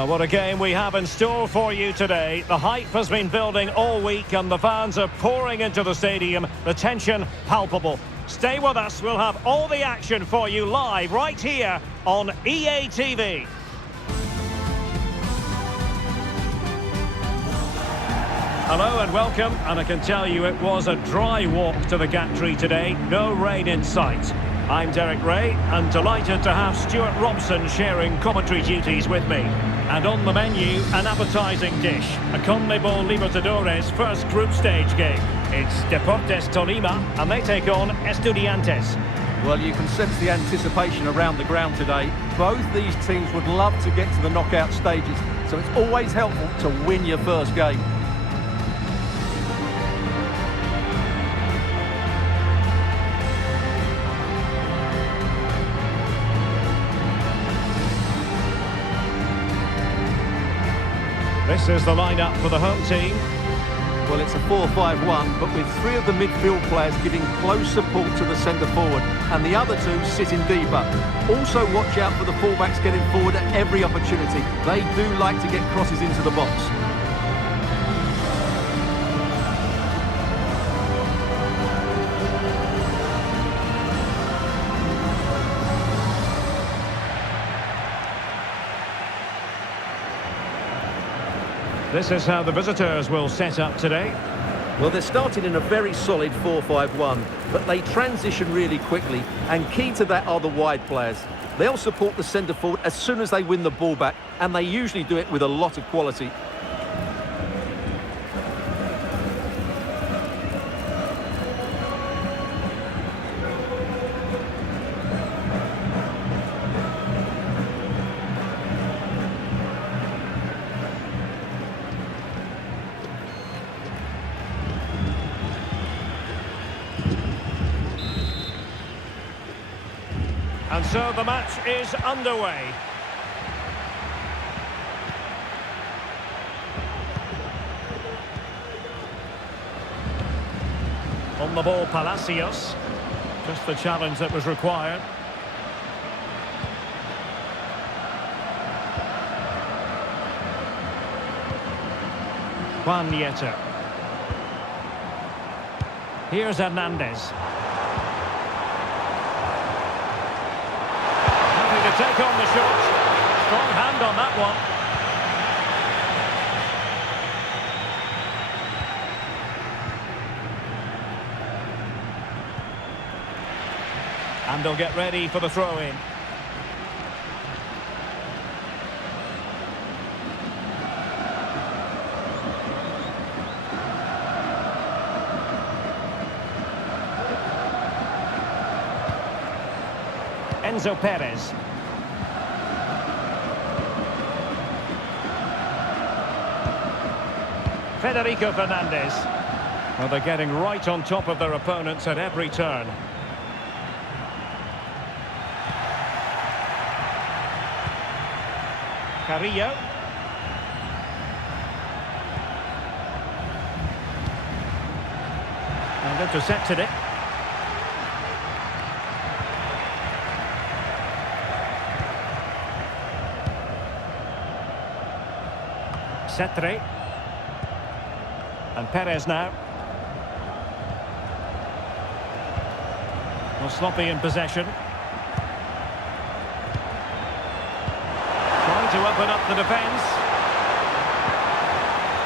Well, what a game we have in store for you today. The hype has been building all week and the fans are pouring into the stadium. The tension palpable. Stay with us. We'll have all the action for you live right here on EA TV. Hello and welcome, and I can tell you it was a dry walk to the gantry today. No rain in sight. I'm Derek Ray, and delighted to have Stuart Robson sharing commentary duties with me. And on the menu, an appetising dish, a CONMEBOL Libertadores first group stage game. It's Deportes Tolima, and they take on Estudiantes. Well, you can sense the anticipation around the ground today. Both these teams would love to get to the knockout stages, so it's always helpful to win your first game. This is the lineup for the home team. Well, it's a 4-5-1, but with three of the midfield players giving close support to the centre forward, and the other two sitting deeper. Also watch out for the fullbacks getting forward at every opportunity. They do like to get crosses into the box. This is how the visitors will set up today. Well, they're starting in a very solid 4-5-1, but they transition really quickly, and key to that are the wide players. They'll support the centre forward as soon as they win the ball back, and they usually do it with a lot of quality. And so the match is underway. On the ball, Palacios. Just the challenge that was required. Juan Nieto. Here's Hernandez. To take on the shot. Strong hand on that one. And they'll get ready for the throw-in. Enzo Perez. Federico Fernandez. Well, they're getting right on top of their opponents at every turn. Carrillo. And intercepted it. Cetre. And Perez now. Well, sloppy in possession. Trying to open up the defence.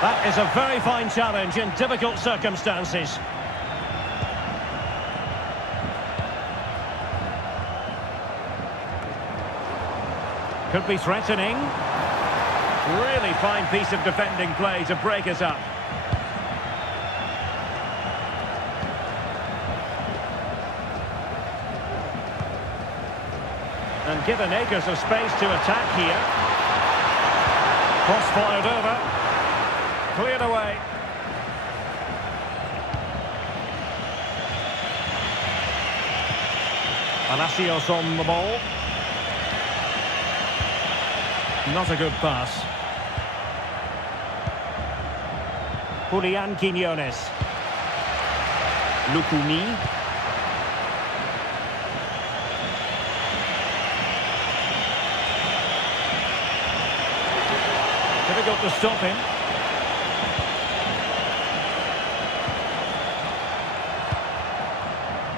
That is a very fine challenge in difficult circumstances. Could be threatening. Really fine piece of defending play to break us up. And given acres of space to attack here. Cross fired over. Cleared away. Palacios on the ball. Not a good pass. Julian Quiñones. Lukumi. difficult to stop him.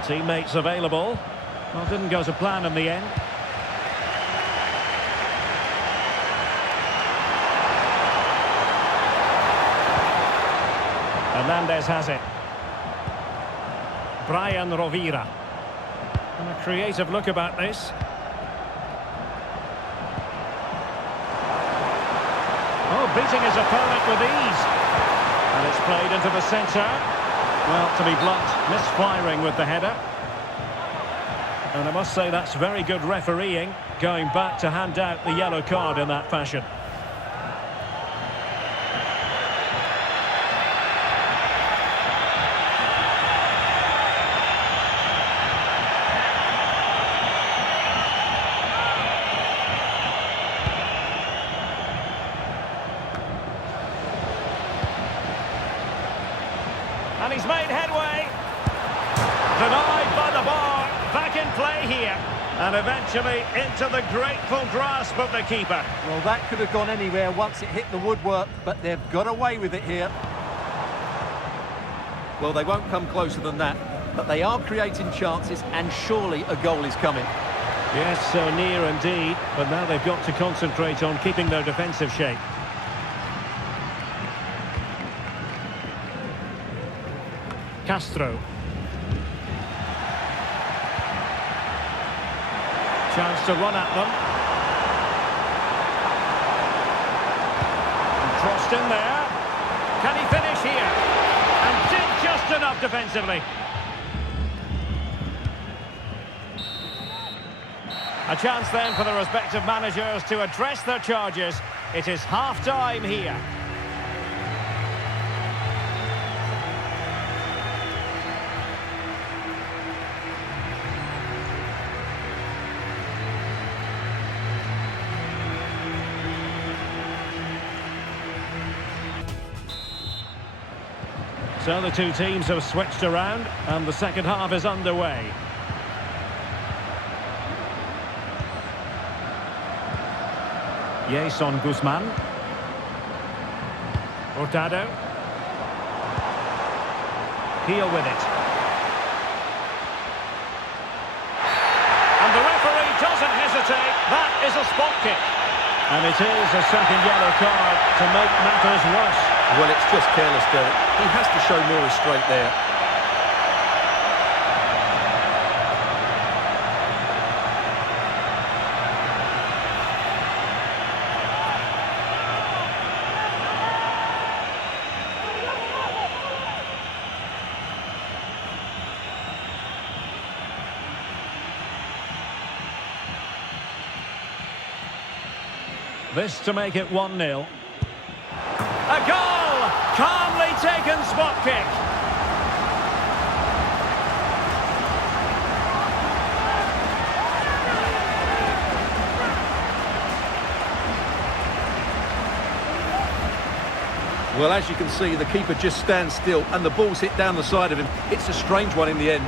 Teammates available. Well, didn't go to plan in the end. Hernandez has it. Brian Rovira. And a creative look about this. Oh, beating his opponent with ease. And it's played into the centre. Well, to be blunt, misfiring with the header. And I must say that's very good refereeing, going back to hand out the yellow card in that fashion. And he's made headway. Denied by the bar. Back in play here. And eventually into the grateful grasp of the keeper. Well, that could have gone anywhere once it hit the woodwork, but they've got away with it here. Well, they won't come closer than that, but they are creating chances, and surely a goal is coming. Yes, so near indeed. But now they've got to concentrate on keeping their defensive shape. Castro. Chance to run at them. And crossed in there. Can he finish here? And did just enough defensively. A chance then for the respective managers to address their charges. It is half-time here. So the two teams have switched around and the second half is underway. Jason Guzman. Hurtado. Heel with it. And the referee doesn't hesitate. That is a spot kick. And it is a second yellow card to make matters worse. Well, it's just careless, Derek. He has to show more restraint there. This to make it 1-0. A goal! Calmly taken spot kick. Well, as you can see, the keeper just stands still and the ball's hit down the side of him. It's a strange one in the end.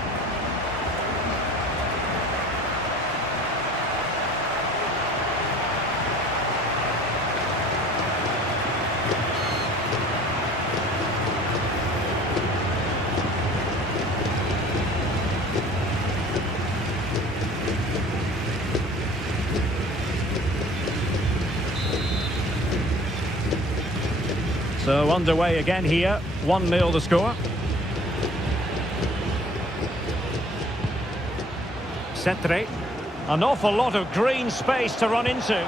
So underway again here, 1-0 the score. Cetre, an awful lot of green space to run into.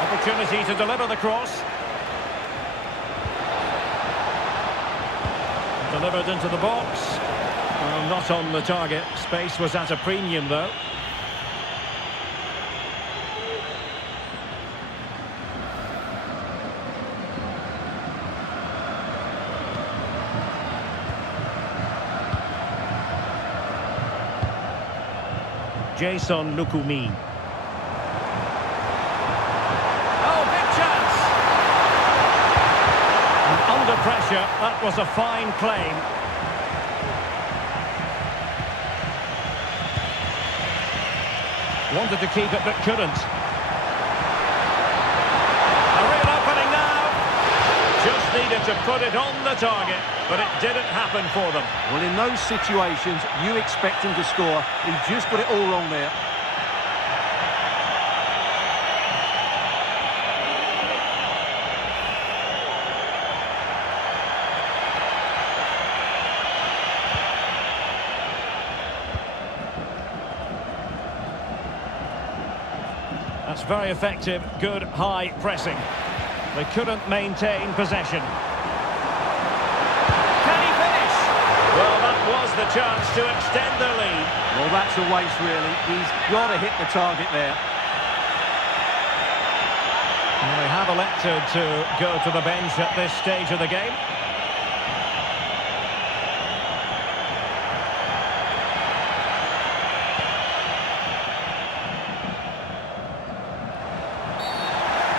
Opportunity to deliver the cross. Delivered into the box. Well, not on the target. Space was at a premium though. Jason Lukumi. Oh, big chance! And under pressure, that was a fine claim. Wanted to keep it, but couldn't. A real trying to put it on the target, but it didn't happen for them. Well, in those situations, you expect him to score. He just got it all wrong there. That's very effective, good high pressing. They couldn't maintain possession. Can he finish? Well, that was the chance to extend their lead. Well, that's a waste, really. He's got to hit the target there. Well, they have elected to go to the bench at this stage of the game.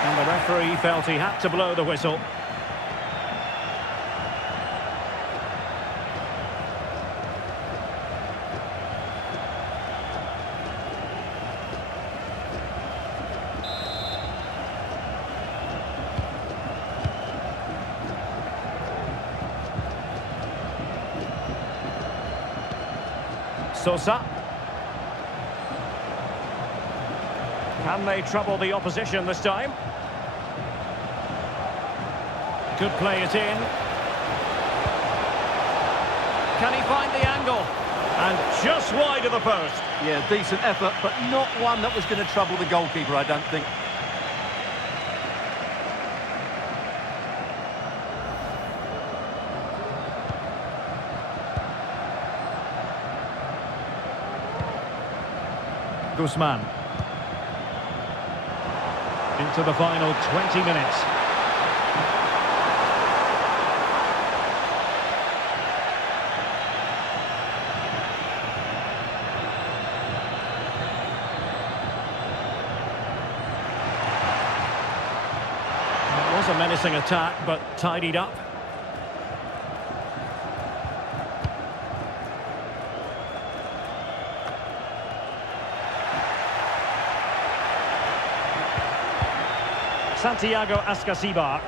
And the referee felt he had to blow the whistle. Sosa. Can they trouble the opposition this time? Could play it in. Can he find the angle? And just wide of the post. Yeah, decent effort, but not one that was going to trouble the goalkeeper, I don't think. Guzman. Into the final 20 minutes. It was a menacing attack, but tidied up. Santiago Ascasibar.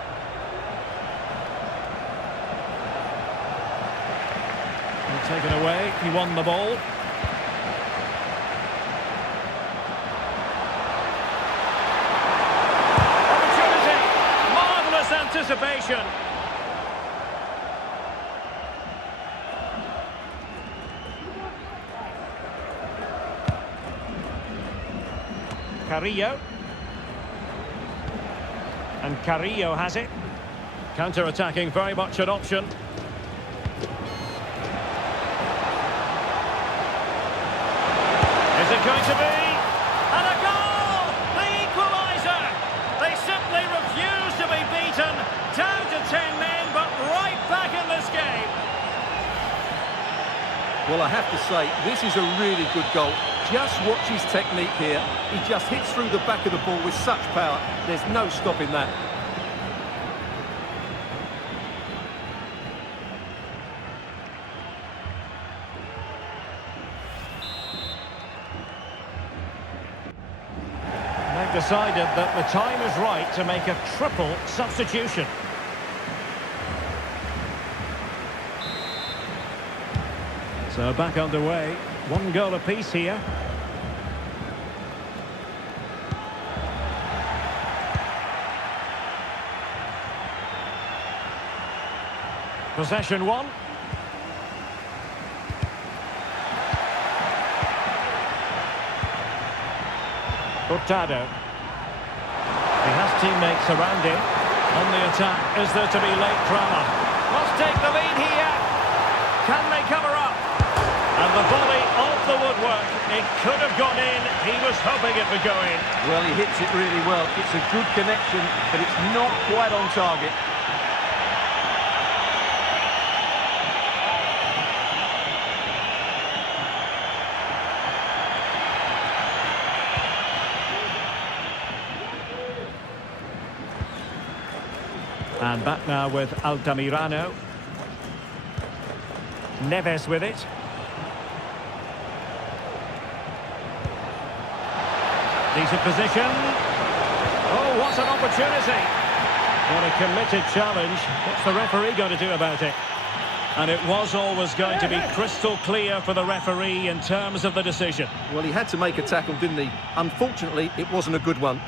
Taken away, he won the ball. Opportunity! Marvellous anticipation. Carrillo. And Carrillo has it. Counter-attacking, very much an option. Is it going to be? And a goal! The equaliser! They simply refuse to be beaten. Down to 10 men, but right back in this game. Well, I have to say, this is a really good goal. Just watch his technique here. He just hits through the back of the ball with such power. There's no stopping that. They've decided that the time is right to make a triple substitution. So back underway. One goal apiece here. Possession one. Hurtado. He has teammates around him. On the attack, is there to be late drama? Must take the lead here. Can they cover up? And the volley off the woodwork. It could have gone in. He was hoping it would go in. Well, he hits it really well. It's a good connection, but it's not quite on target. And back now with Altamirano. Neves with it. Decent position. Oh, what an opportunity. What a committed challenge. What's the referee going to do about it? And it was always going to be crystal clear for the referee in terms of the decision. Well, he had to make a tackle, didn't he? Unfortunately, it wasn't a good one.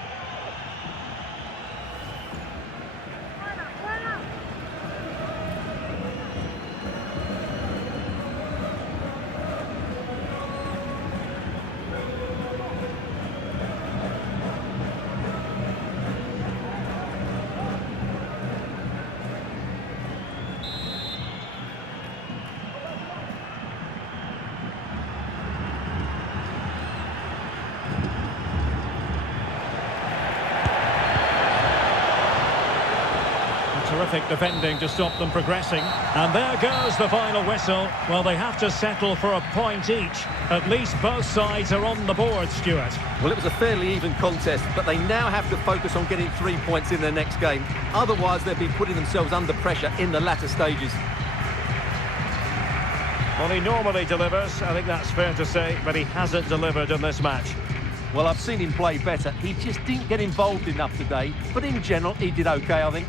Terrific defending to stop them progressing. And there goes the final whistle. Well, they have to settle for a point each. At least both sides are on the board, Stuart. Well, it was a fairly even contest, but they now have to focus on getting 3 points in their next game. Otherwise, they'll be putting themselves under pressure in the latter stages. Well, he normally delivers, I think that's fair to say, but he hasn't delivered in this match. Well, I've seen him play better. He just didn't get involved enough today, but in general, he did okay, I think.